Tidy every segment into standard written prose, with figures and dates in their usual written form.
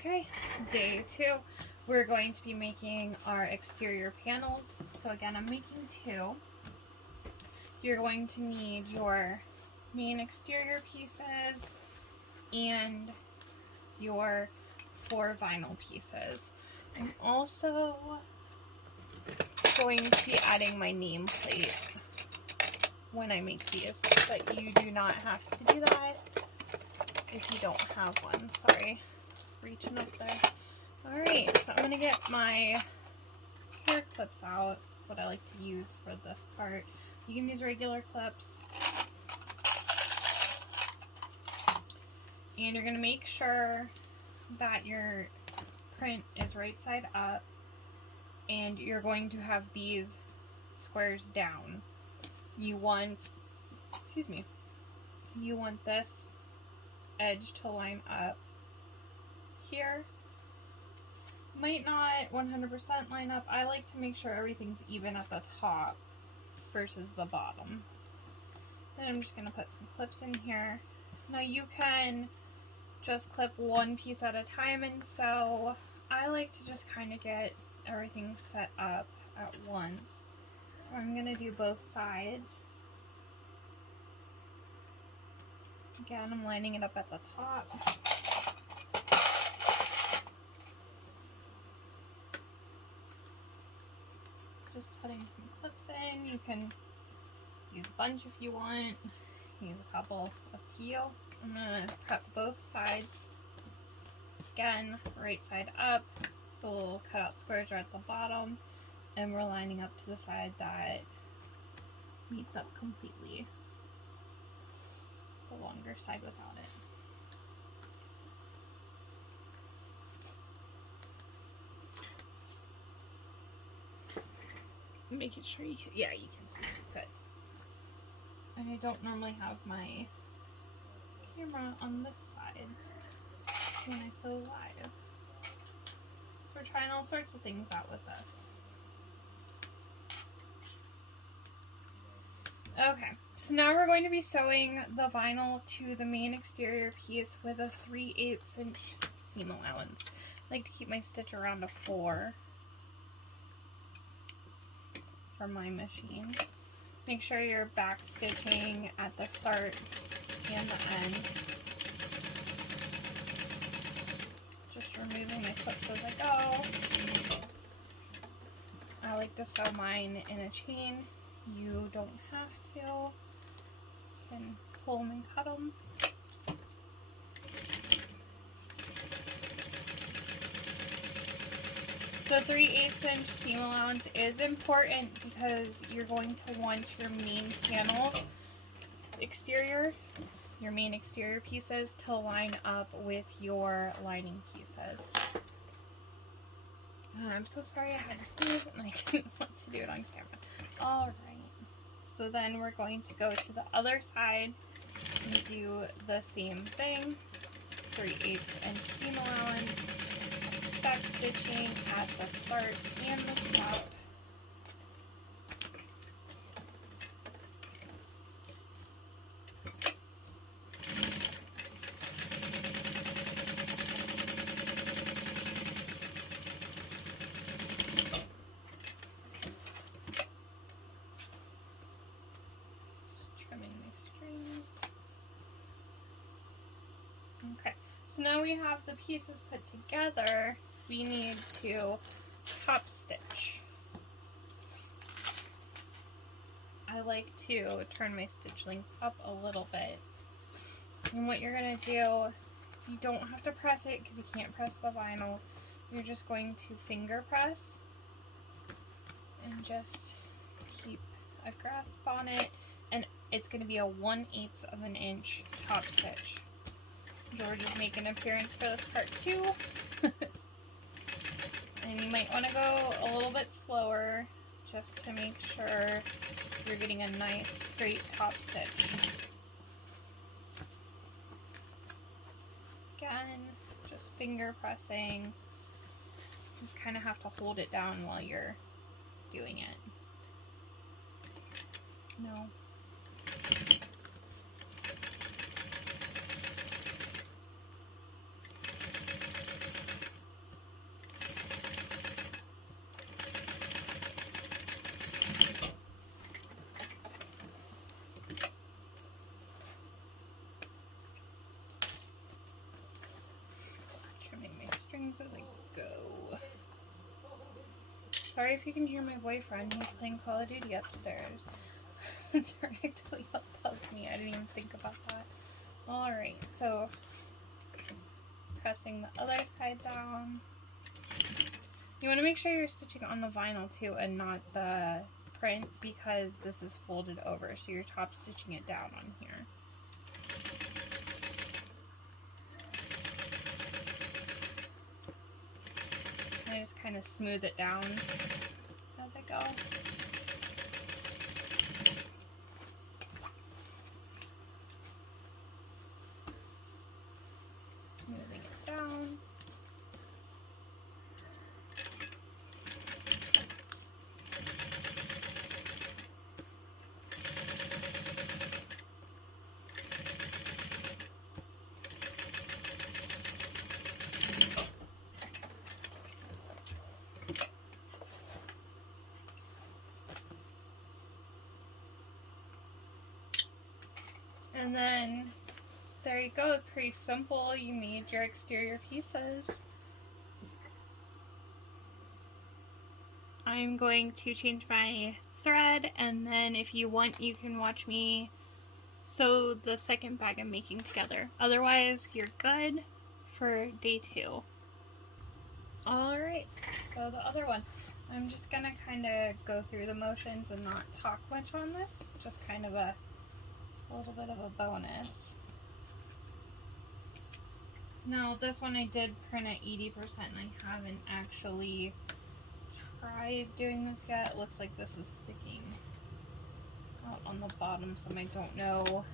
Okay, day 2. We're going to be making our exterior panels. So again, I'm making 2. You're going to need your main exterior pieces and your 4 vinyl pieces. I'm also going to be adding my nameplate when I make these, but you do not have to do that if you don't have one. Sorry, reaching up there. Alright, so I'm going to get my hair clips out. That's what I like to use for this part. You can use regular clips. And you're going to make sure that your print is right side up, and you're going to have these squares down. You want, you want this edge to line up here. Might not 100% line up. I like to make sure everything's even at the top versus the bottom. Then I'm just going to put some clips in here. Now you can just clip one piece at a time, and so I like to just kind of get everything set up at once. So I'm going to do both sides. Again, I'm lining it up at the top. Just putting some clips in. You can use a bunch if you want. Use a couple of teal. I'm going to prep both sides. Again, right side up. The little cutout squares are at the bottom. And we're lining up to the side that meets up completely. The longer side without it. Making sure you can, yeah, you can see. Good. And I don't normally have my camera on this side when I sew live. So we're trying all sorts of things out with this. Okay, so now we're going to be sewing the vinyl to the main exterior piece with a 3/8 inch seam allowance. I like to keep my stitch around a 4 for my machine. Make sure you're back stitching at the start and the end. Just removing my clips as I go. I like to sew mine in a chain. You don't have to. You can pull them and cut them. The 3/8 inch seam allowance is important because you're going to want your main panels exterior, your main exterior pieces to line up with your lining pieces. I'm so sorry I had to sneeze and I didn't want to do it on camera. Alright, so then we're going to go to the other side and do the same thing. 3/8 inch seam allowance, back stitching at the start and the stop. Okay, so now we have the pieces put together. We need to top stitch. I like to turn my stitch length up a little bit. And what you're going to do is you don't have to press it because you can't press the vinyl. You're just going to finger press and just keep a grasp on it. And it's going to be a 1/8 of an inch top stitch. George is making an appearance for this part too. And you might want to go a little bit slower just to make sure you're getting a nice straight top stitch. Again, just finger pressing. Just kind of have to hold it down while you're doing it. No. things as I go. Sorry if you can hear my boyfriend. He's playing Call of Duty upstairs. Directly above me. I didn't even think about that. Alright, so pressing the other side down. You want to make sure you're stitching on the vinyl too and not the print, because this is folded over, so you're top stitching it down on here. And I just kind of smooth it down as I go. Smoothing it down. And then, there you go, pretty simple. You made your exterior pieces. I'm going to change my thread, and then if you want, you can watch me sew the second bag I'm making together. Otherwise, you're good for day 2. Alright, so the other one. I'm just gonna kind of go through the motions and not talk much on this. Just kind of a little bit of a bonus. Now, this one I did print at 80% and I haven't actually tried doing this yet. It looks like this is sticking out on the bottom, so I don't know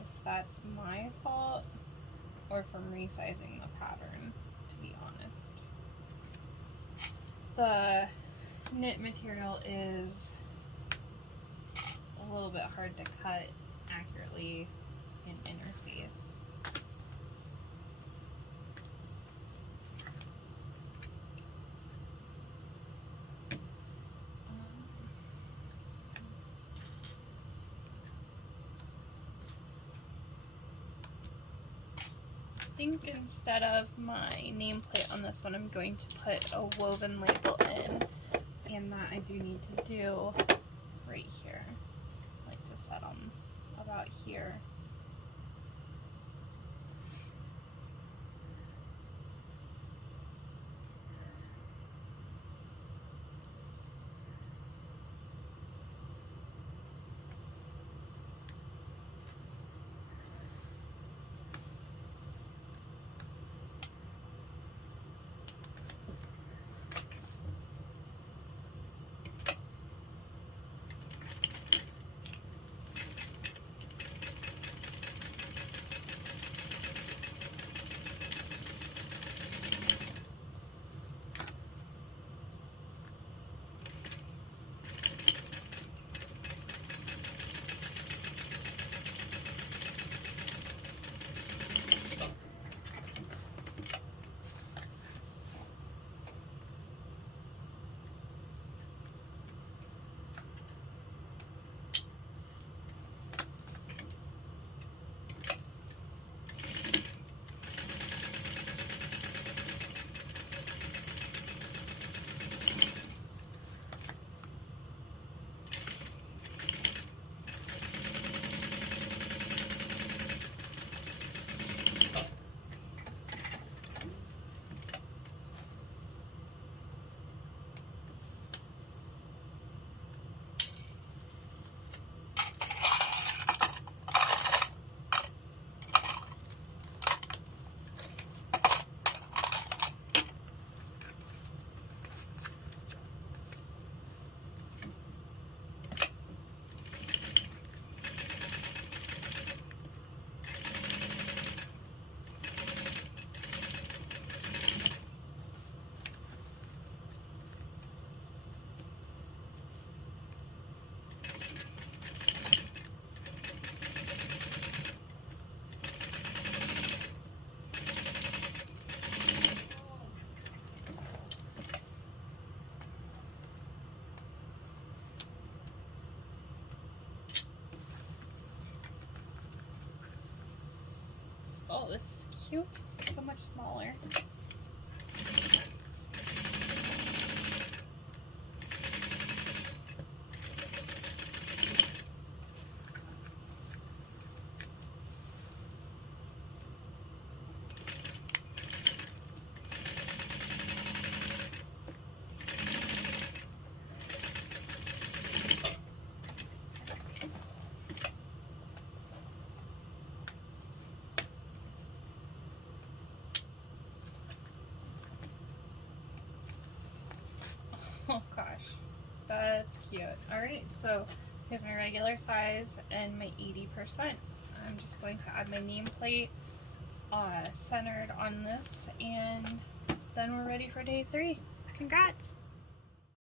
if that's my fault or from resizing the pattern, to be honest. The knit material is a little bit hard to cut accurately in interface. I think instead of my nameplate on this one, I'm going to put a woven label in, and that I do need to do right here. I like to set them about here. Oh, this is cute. So much smaller. Oh gosh, that's cute. Alright, so here's my regular size and my 80%. I'm just going to add my nameplate centered on this, and then we're ready for day 3. Congrats!